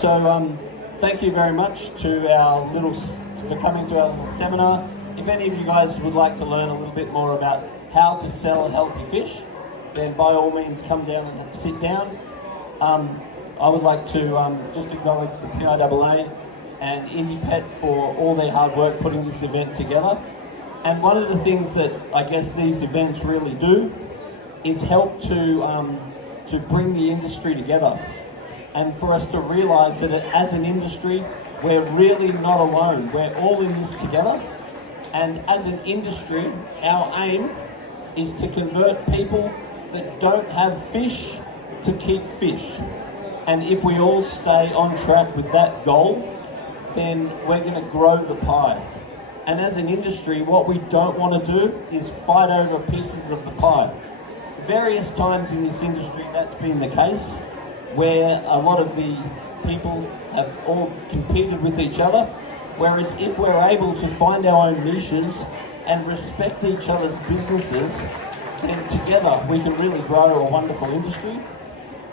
Thank you very much to for coming to our little seminar. If any of you guys would like to learn a little bit more about how to sell healthy fish, then by all means come down and sit down. I would like to just acknowledge the PIAA and IndiePet for all their hard work putting this event together. And one of the things that I guess these events really do is help to bring the industry together, and for us to realise that as an industry, we're really not alone. We're all in this together, and as an industry, our aim is to convert people that don't have fish to keep fish. And if we all stay on track with that goal, then we're going to grow the pie. And as an industry, what we don't want to do is fight over pieces of the pie. Various times in this industry, that's been the case, where a lot of the people have all competed with each other, whereas if we're able to find our own niches and respect each other's businesses, then together we can really grow a wonderful industry.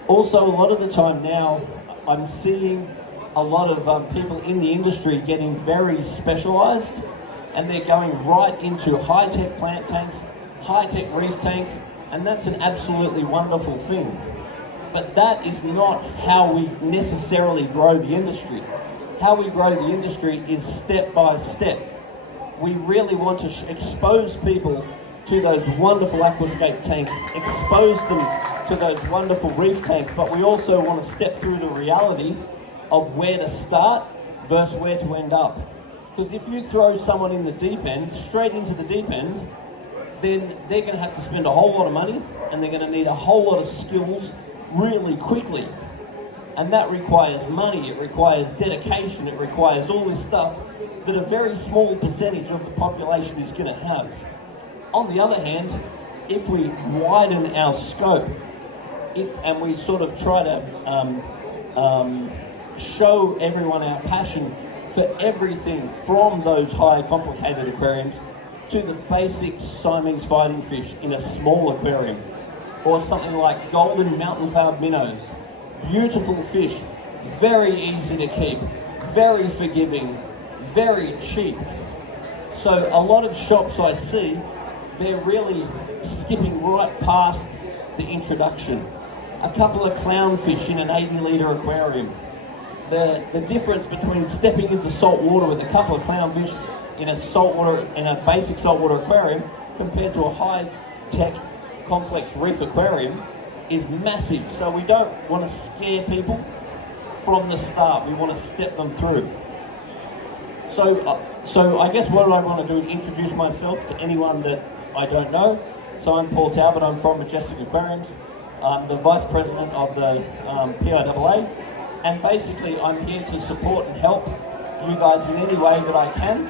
Also, a lot of the time now, I'm seeing a lot of people in the industry getting very specialised, and they're going right into high-tech plant tanks, high-tech reef tanks, and that's an absolutely wonderful thing. But that is not how we necessarily grow the industry. How we grow the industry is step by step. We really want to expose people to those wonderful aquascape tanks, expose them to those wonderful reef tanks, but we also want to step through the reality of where to start versus where to end up. Because if you throw someone in the deep end, straight into the deep end, then they're going to have to spend a whole lot of money, and they're going to need a whole lot of skills really quickly. And that requires money, it requires dedication, it requires all this stuff that a very small percentage of the population is going to have. On the other hand, if we widen our scope and we sort of try to show everyone our passion for everything from those high complicated aquariums to the basic Siamese fighting fish in a small aquarium, or something like golden mountain cloud minnows, beautiful fish, very easy to keep, very forgiving, very cheap. So a lot of shops I see, they're really skipping right past the introduction. A couple of clownfish in an 80-litre aquarium. The difference between stepping into salt water with a couple of clownfish in a basic saltwater aquarium compared to a high-tech complex reef aquarium is massive. So we don't want to scare people from the start. We want to step them through. So I guess what I want to do is introduce myself to anyone that I don't know. So I'm Paul Talbot. I'm from Majestic Aquariums. I'm the Vice President of the PIAA. And basically, I'm here to support and help you guys in any way that I can.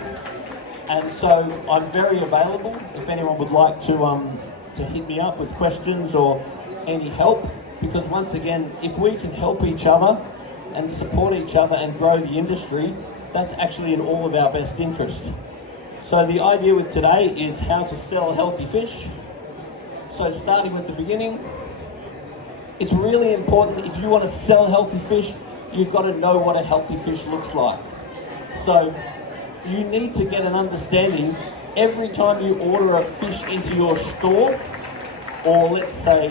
And so I'm very available if anyone would like to hit me up with questions or any help. Because once again, if we can help each other and support each other and grow the industry, that's actually in all of our best interest. So the idea with today is how to sell healthy fish. So starting with the beginning, it's really important if you want to sell healthy fish, you've got to know what a healthy fish looks like. So you need to get an understanding every time you order a fish into your store, or let's say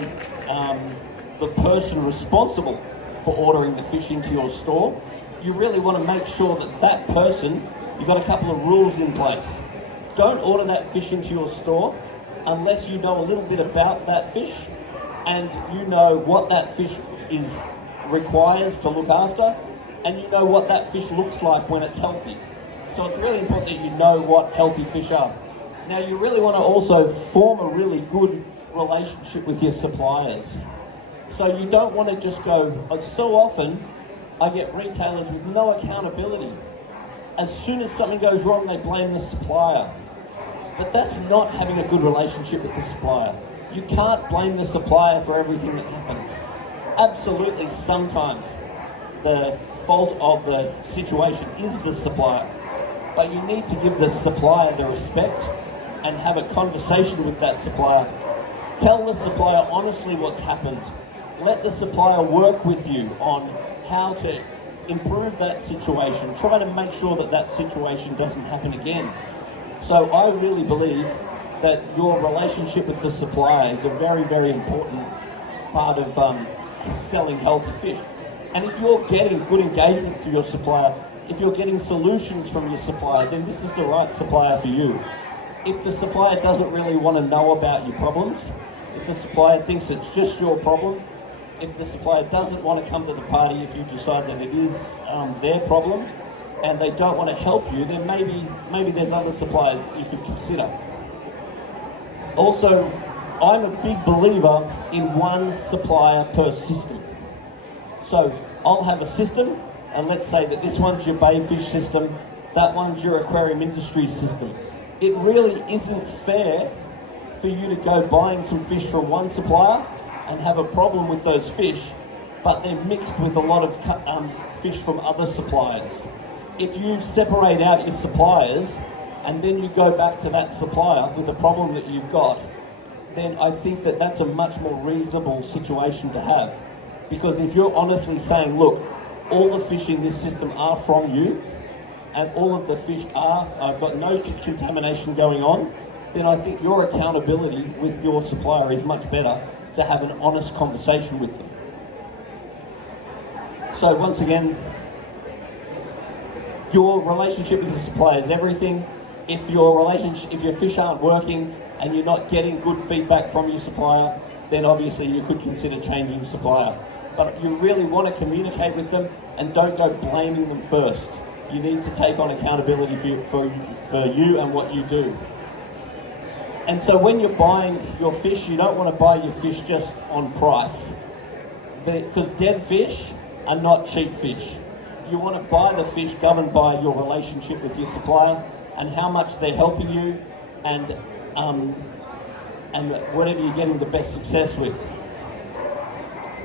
the person responsible for ordering the fish into your store, you really want to make sure that that person, you've got a couple of rules in place. Don't order that fish into your store unless you know a little bit about that fish and you know what that fish requires to look after, and you know what that fish looks like when it's healthy. So it's really important that you know what healthy fish are. Now you really want to also form a really good relationship with your suppliers. So you don't want to just go, so often I get retailers with no accountability. As soon as something goes wrong, they blame the supplier. But that's not having a good relationship with the supplier. You can't blame the supplier for everything that happens. Absolutely, sometimes the fault of the situation is the supplier, but you need to give the supplier the respect and have a conversation with that supplier. Tell the supplier honestly what's happened. Let the supplier work with you on how to improve that situation, try to make sure that that situation doesn't happen again. So I really believe that your relationship with the supplier is a very, very important part of selling healthy fish. And if you're getting good engagement for your supplier, if you're getting solutions from your supplier, then this is the right supplier for you. If the supplier doesn't really want to know about your problems, if the supplier thinks it's just your problem, if the supplier doesn't want to come to the party if you decide that it is their problem, and they don't want to help you, then maybe there's other suppliers you could consider. Also, I'm a big believer in one supplier per system. So I'll have a system, and let's say that this one's your bay fish system, that one's your aquarium industry system. It really isn't fair for you to go buying some fish from one supplier and have a problem with those fish, but they're mixed with a lot of fish from other suppliers. If you separate out your suppliers and then you go back to that supplier with the problem that you've got, then I think that that's a much more reasonable situation to have. Because if you're honestly saying, look, all the fish in this system are from you, and all of the fish I've got no contamination going on, then I think your accountability with your supplier is much better to have an honest conversation with them. So once again, your relationship with your supplier is everything. If your fish aren't working and you're not getting good feedback from your supplier, then obviously you could consider changing supplier. But you really want to communicate with them and don't go blaming them first. You need to take on accountability for you and what you do. And so when you're buying your fish, you don't want to buy your fish just on price. Because dead fish are not cheap fish. You want to buy the fish governed by your relationship with your supplier and how much they're helping you and whatever you're getting the best success with.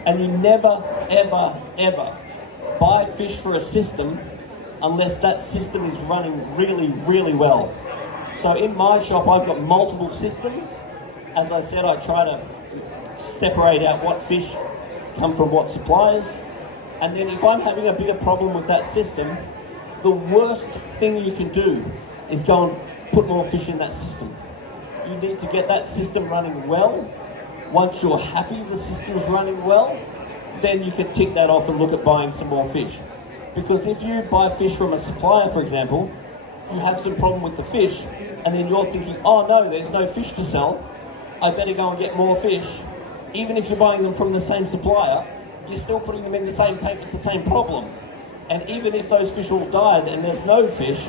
And you never, ever, ever buy fish for a system unless that system is running really, really well. So in my shop, I've got multiple systems. As I said, I try to separate out what fish come from what suppliers. And then if I'm having a bigger problem with that system, the worst thing you can do is go and put more fish in that system. You need to get that system running well. Once you're happy the system's running well, then you can tick that off and look at buying some more fish. Because if you buy fish from a supplier, for example, you have some problem with the fish, and then you're thinking, oh no, there's no fish to sell, I better go and get more fish. Even if you're buying them from the same supplier, you're still putting them in the same tank with the same problem. And even if those fish all died and there's no fish,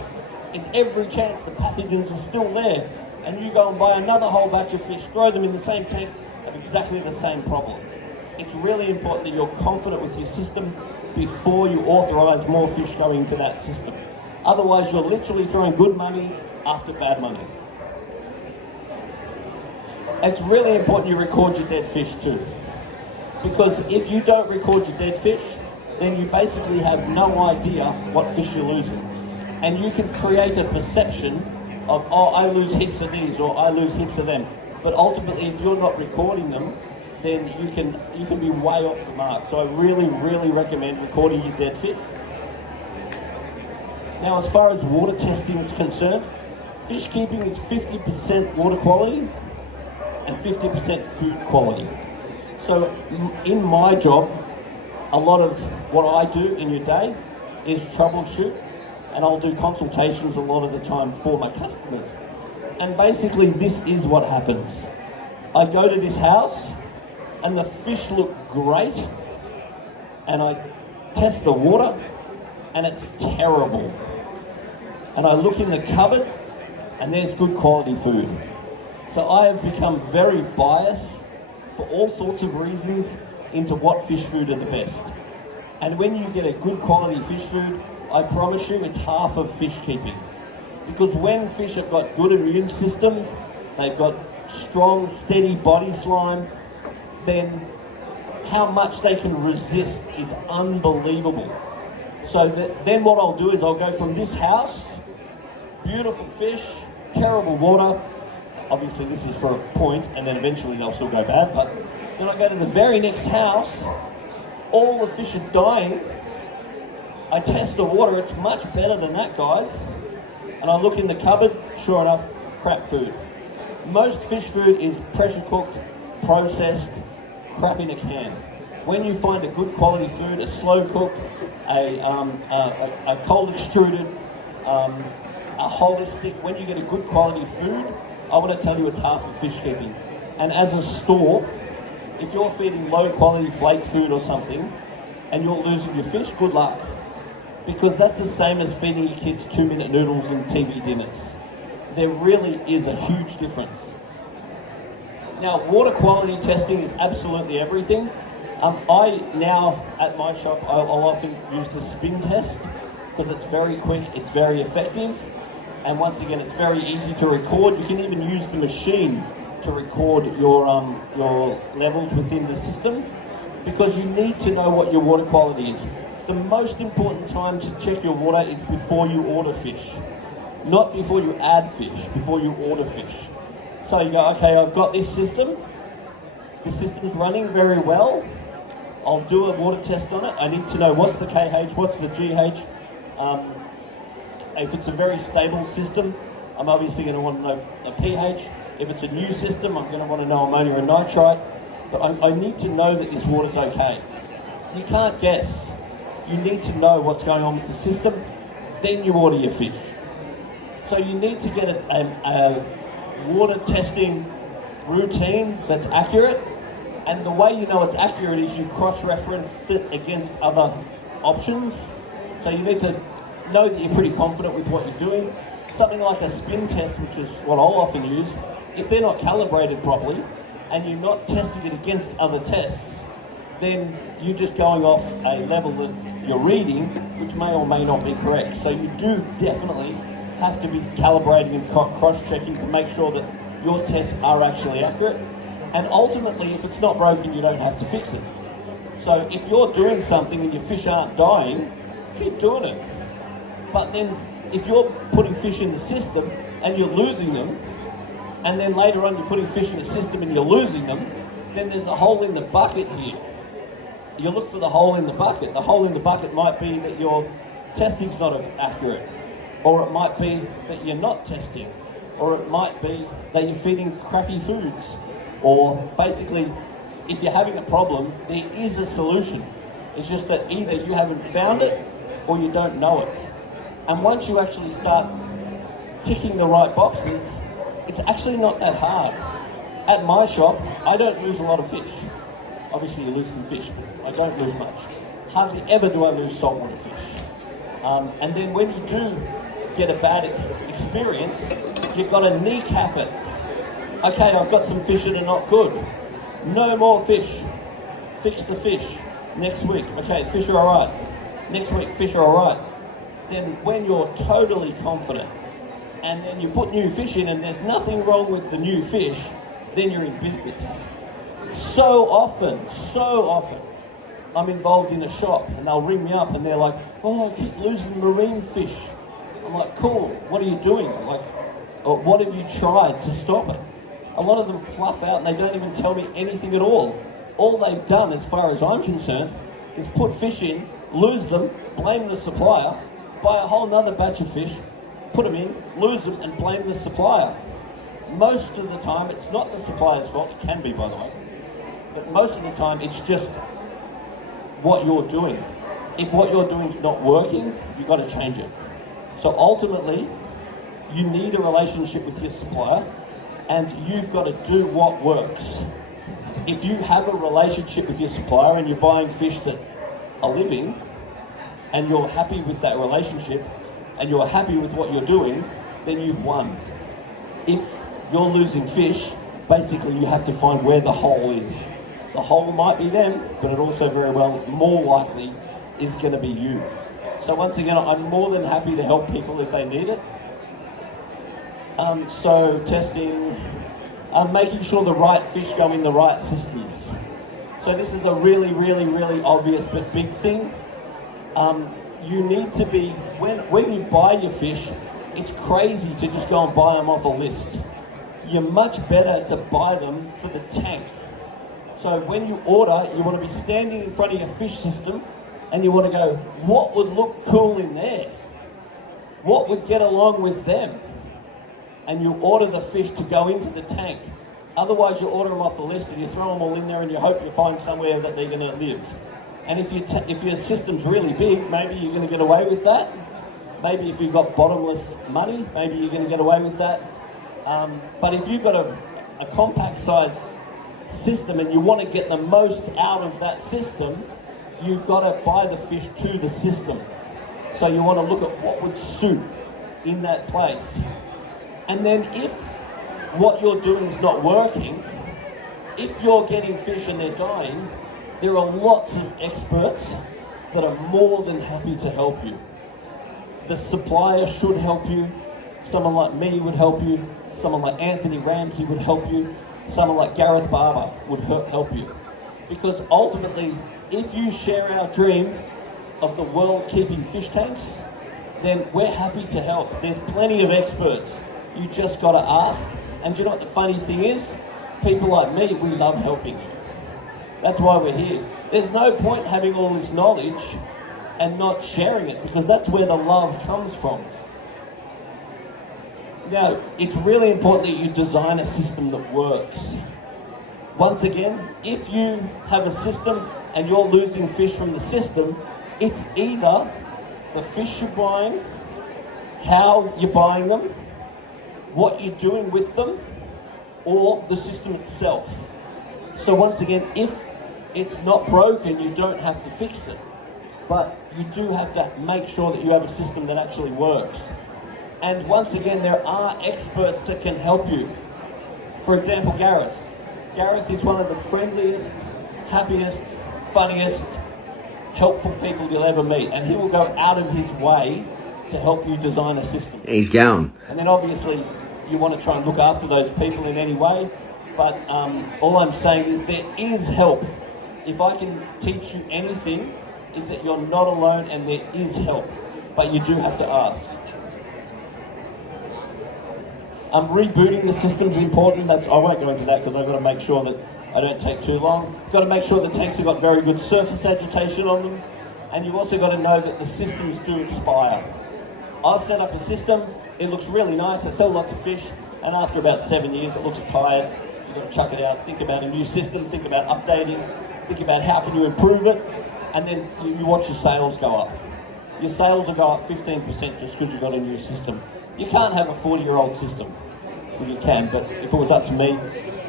there's every chance the pathogens are still there, and you go and buy another whole batch of fish, throw them in the same tank, have exactly the same problem. It's really important that you're confident with your system before you authorise more fish going into that system. Otherwise, you're literally throwing good money after bad money. It's really important you record your dead fish too. Because if you don't record your dead fish, then you basically have no idea what fish you're losing. And you can create a perception of, oh, I lose heaps of these or I lose heaps of them. But ultimately, if you're not recording them, then you can be way off the mark. So I really, really recommend recording your dead fish. Now, as far as water testing is concerned, fish keeping is 50% water quality and 50% food quality. So in my job, a lot of what I do in your day is troubleshoot, and I'll do consultations a lot of the time for my customers. And basically this is what happens. I go to this house and the fish look great, and I test the water and it's terrible. And I look in the cupboard and there's good quality food. So I have become very biased for all sorts of reasons into what fish food are the best. And when you get a good quality fish food, I promise you it's half of fish keeping. Because when fish have got good immune systems, they've got strong, steady body slime, then how much they can resist is unbelievable. So then what I'll do is I'll go from this house, beautiful fish, terrible water. Obviously this is for a point, and then eventually they'll still go bad, but then I go to the very next house, all the fish are dying, I test the water, it's much better than that, guys. And I look in the cupboard, sure enough, crap food. Most fish food is pressure cooked, processed, crap in a can. When you find a good quality food, a slow cooked, a cold extruded, a holistic, when you get a good quality food, I want to tell you it's half of fish keeping. And as a store, if you're feeding low quality flake food or something and you're losing your fish, good luck. Because that's the same as feeding your kids 2-minute noodles and TV dinners. There really is a huge difference. Now, water quality testing is absolutely everything. I now, at my shop, I'll often use the spin test because it's very quick, it's very effective, and once again, it's very easy to record. You can even use the machine to record your levels within the system, because you need to know what your water quality is. The most important time to check your water is before you order fish. Not before you add fish, before you order fish. So you go, okay, I've got this system. The system's running very well. I'll do a water test on it. I need to know what's the KH, what's the GH. If it's a very stable system, I'm obviously going to want to know the pH. If it's a new system, I'm going to want to know ammonia and nitrite. But I need to know that this water's okay. You can't guess. You need to know what's going on with the system, then you order your fish. So you need to get a water testing routine that's accurate, and the way you know it's accurate is you cross-reference it against other options. So you need to know that you're pretty confident with what you're doing. Something like a spin test, which is what I'll often use, if they're not calibrated properly and you're not testing it against other tests, then you're just going off a level that you're reading, which may or may not be correct. So you do definitely have to be calibrating and cross-checking to make sure that your tests are actually accurate. And ultimately, if it's not broken, you don't have to fix it. So if you're doing something and your fish aren't dying, keep doing it. But then if you're putting fish in the system and you're losing them, and then later on you're putting fish in the system and you're losing them, then there's a hole in the bucket here. You look for the hole in the bucket. The hole in the bucket might be that your testing's not accurate, or it might be that you're not testing, or it might be that you're feeding crappy foods, or basically, if you're having a problem, there is a solution. It's just that either you haven't found it or you don't know it. And once you actually start ticking the right boxes, it's actually not that hard. At my shop, I don't lose a lot of fish. Obviously you lose some fish, but I don't lose much. Hardly ever do I lose saltwater fish. And then when you do get a bad experience, you've got to kneecap it. Okay, I've got some fish that are not good. No more fish. Fix the fish. Next week, okay, fish are all right. Next week, fish are all right. Then when you're totally confident, and then you put new fish in and there's nothing wrong with the new fish, then you're in business. So often, I'm involved in a shop and they'll ring me up and they're like, oh, I keep losing marine fish. I'm like, cool, what are you doing? Like, what have you tried to stop it? A lot of them fluff out and they don't even tell me anything at all. All they've done, as far as I'm concerned, is put fish in, lose them, blame the supplier, buy a whole nother batch of fish, put them in, lose them, and blame the supplier. Most of the time, it's not the supplier's fault. It can be, by the way. But most of the time, it's just what you're doing. If what you're doing is not working, you've got to change it. So ultimately, you need a relationship with your supplier, and you've got to do what works. If you have a relationship with your supplier and you're buying fish that are living, and you're happy with that relationship, and you're happy with what you're doing, then you've won. If you're losing fish, basically you have to find where the hole is. The hole might be them, but it also very well, more likely, is going to be you. So once again, I'm more than happy to help people if they need it. So testing, making sure the right fish go in the right systems. So this is a really, really, really obvious but big thing. You need to be, when you buy your fish, it's crazy to just go and buy them off a list. You're much better to buy them for the tank. So when you order, you want to be standing in front of your fish system, and you want to go, what would look cool in there? What would get along with them? And you order the fish to go into the tank. Otherwise, you order them off the list and you throw them all in there and you hope you find somewhere that they're going to live. And if your system's really big, maybe you're going to get away with that. Maybe if you've got bottomless money, maybe you're going to get away with that. But if you've got a compact size system and you want to get the most out of that system, you've got to buy the fish to the system. So you want to look at what would suit in that place. And then if what you're doing is not working, if you're getting fish and they're dying, there are lots of experts that are more than happy to help you. The supplier should help you. Someone like me would help you. Someone like Anthony Ramsey would help you. Someone like Gareth Barber would help you. Because ultimately, if you share our dream of the world keeping fish tanks, then we're happy to help. There's plenty of experts. You just got to ask. And do you know what the funny thing is? People like me, we love helping you. That's why we're here. There's no point having all this knowledge and not sharing it, because that's where the love comes from. Now, it's really important that you design a system that works. Once again, if you have a system and you're losing fish from the system, it's either the fish you're buying, how you're buying them, what you're doing with them, or the system itself. So once again, if it's not broken, you don't have to fix it. But you do have to make sure that you have a system that actually works. And once again, there are experts that can help you. For example, Gareth. Gareth is one of the friendliest, happiest, funniest, helpful people you'll ever meet. And he will go out of his way to help you design a system. He's going. And then obviously, you want to try and look after those people in any way. But all I'm saying is there is help. If I can teach you anything, is that you're not alone and there is help. But you do have to ask. Rebooting the system is important. I won't go into that because I've got to make sure that I don't take too long. Got to make sure the tanks have got very good surface agitation on them. And you've also got to know that the systems do expire. I've set up a system. It looks really nice. I sell lots of fish. And after about 7 years, it looks tired. You've got to chuck it out. Think about a new system. Think about updating. Think about how can you improve it. And then you watch your sales go up. Your sales will go up 15% just because you've got a new system. You can't have a 40-year-old system. Well, you can, but if it was up to me,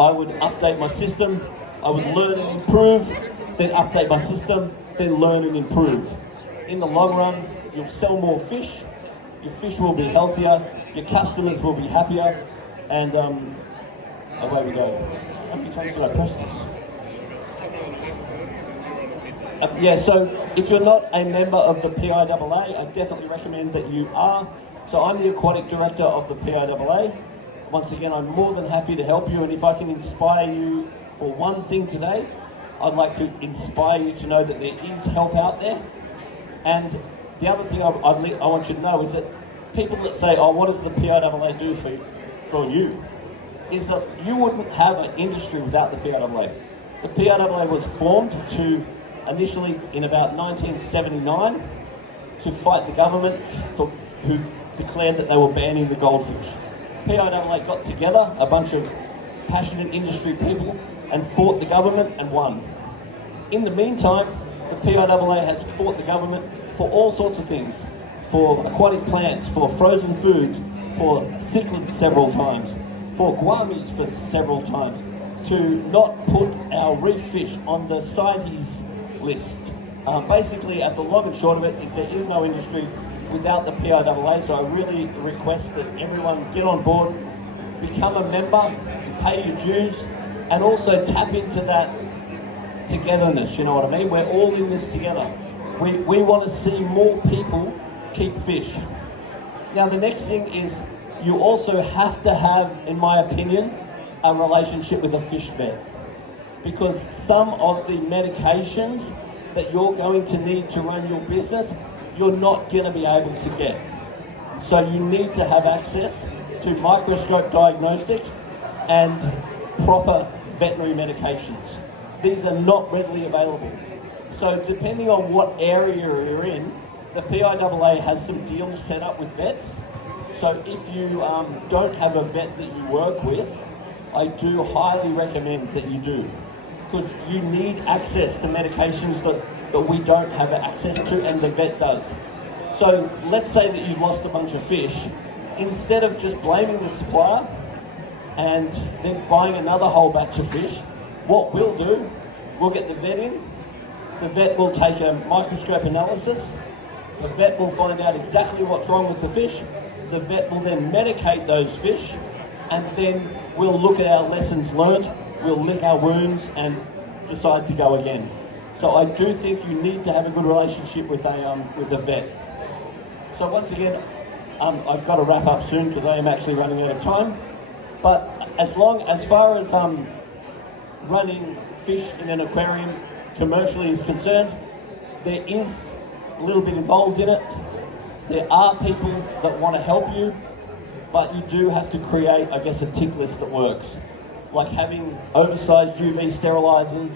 I would update my system. I would learn and improve, then update my system, then learn and improve. In the long run, you'll sell more fish. Your fish will be healthier. Your customers will be happier. And away we go. How many times did I press this? So if you're not a member of the PIAA, I definitely recommend that you are. So I'm the aquatic director of the PIAA. Once again, I'm more than happy to help you, and if I can inspire you for one thing today, I'd like to inspire you to know that there is help out there. And the other thing I want you to know is that people that say, oh, what does the PIAA do for you? Is that you wouldn't have an industry without the PIAA. The PIAA was formed initially in about 1979 to fight the government who declared that they were banning the goldfish. PIAA got together, a bunch of passionate industry people, and fought the government and won. In the meantime, the PIAA has fought the government for all sorts of things, for aquatic plants, for frozen foods, for cichlids several times, for guamis for several times, to not put our reef fish on the CITES list. Basically, at the long and short of it, is there is no industry without the PIAA, so I really request that everyone get on board, become a member, pay your dues, and also tap into that togetherness, you know what I mean? We're all in this together. We want to see more people keep fish. Now the next thing is you also have to have, in my opinion, a relationship with a fish vet. Because some of the medications that you're going to need to run your business, you're not going to be able to get. So you need to have access to microscope diagnostics and proper veterinary medications. These are not readily available. So depending on what area you're in, the PIAA has some deals set up with vets. So if you don't have a vet that you work with, I do highly recommend that you do, because you need access to medications that we don't have access to and the vet does. So let's say that you've lost a bunch of fish. Instead of just blaming the supplier and then buying another whole batch of fish, what we'll do, we'll get the vet in, the vet will take a microscope analysis, the vet will find out exactly what's wrong with the fish, the vet will then medicate those fish, and then we'll look at our lessons learned, we'll lick our wounds and decide to go again. So I do think you need to have a good relationship with a vet. So once again, I've got to wrap up soon because I am actually running out of time. But as far as running fish in an aquarium commercially is concerned, there is a little bit involved in it. There are people that want to help you, but you do have to create, I guess, a tick list that works. Like having oversized UV sterilizers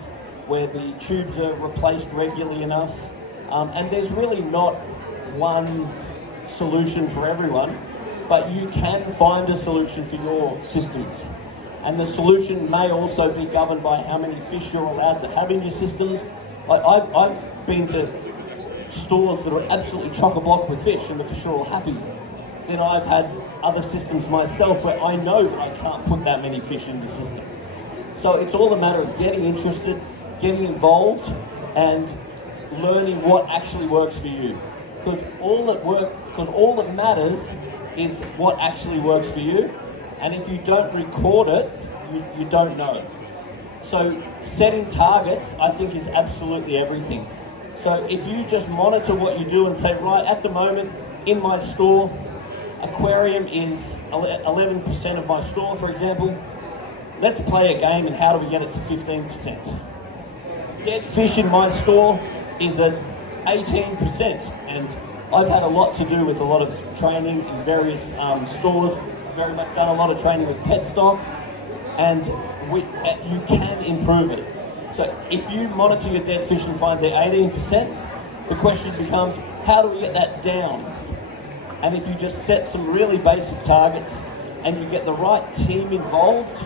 where the tubes are replaced regularly enough. And there's really not one solution for everyone, but you can find a solution for your systems. And the solution may also be governed by how many fish you're allowed to have in your systems. Like I've been to stores that are absolutely chock-a-block with fish and the fish are all happy. Then I've had other systems myself where I know that I can't put that many fish in the system. So it's all a matter of getting interested, getting involved, and learning what actually works for you. Because all that matters is what actually works for you. And if you don't record it, you don't know. So setting targets, I think, is absolutely everything. So if you just monitor what you do and say, right, at the moment in my store, aquarium is 11% of my store, for example. Let's play a game and how do we get it to 15%? Dead fish in my store is at 18%, and I've had a lot to do with a lot of training in various stores. Very much done a lot of training with pet stock, and you can improve it. So if you monitor your dead fish and find they're 18%, the question becomes, how do we get that down? And if you just set some really basic targets and you get the right team involved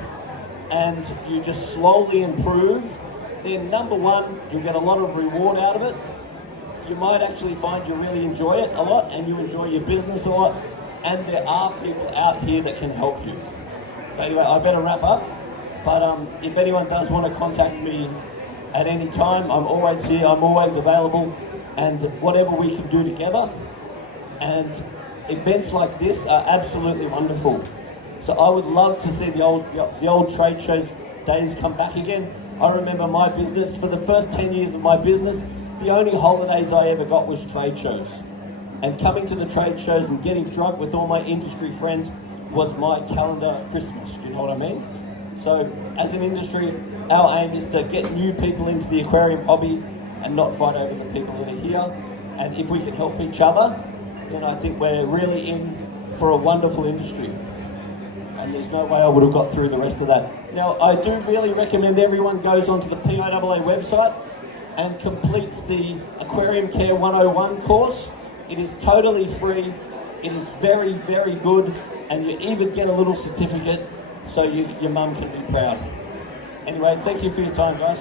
and you just slowly improve, then number one, you'll get a lot of reward out of it. You might actually find you really enjoy it a lot and you enjoy your business a lot, and there are people out here that can help you. So anyway, I better wrap up, but if anyone does want to contact me at any time, I'm always here, I'm always available, and whatever we can do together. And events like this are absolutely wonderful. So I would love to see the old trade shows days come back again. I remember my business, for the first 10 years of my business, the only holidays I ever got was trade shows. And coming to the trade shows and getting drunk with all my industry friends was my calendar Christmas, do you know what I mean? So as an industry, our aim is to get new people into the aquarium hobby and not fight over the people that are here. And if we can help each other, then I think we're really in for a wonderful industry. And there's no way I would have got through the rest of that. Now, I do really recommend everyone goes onto the PIAA website and completes the Aquarium Care 101 course. It is totally free. It is very, very good. And you even get a little certificate so your mum can be proud. Anyway, thank you for your time, guys.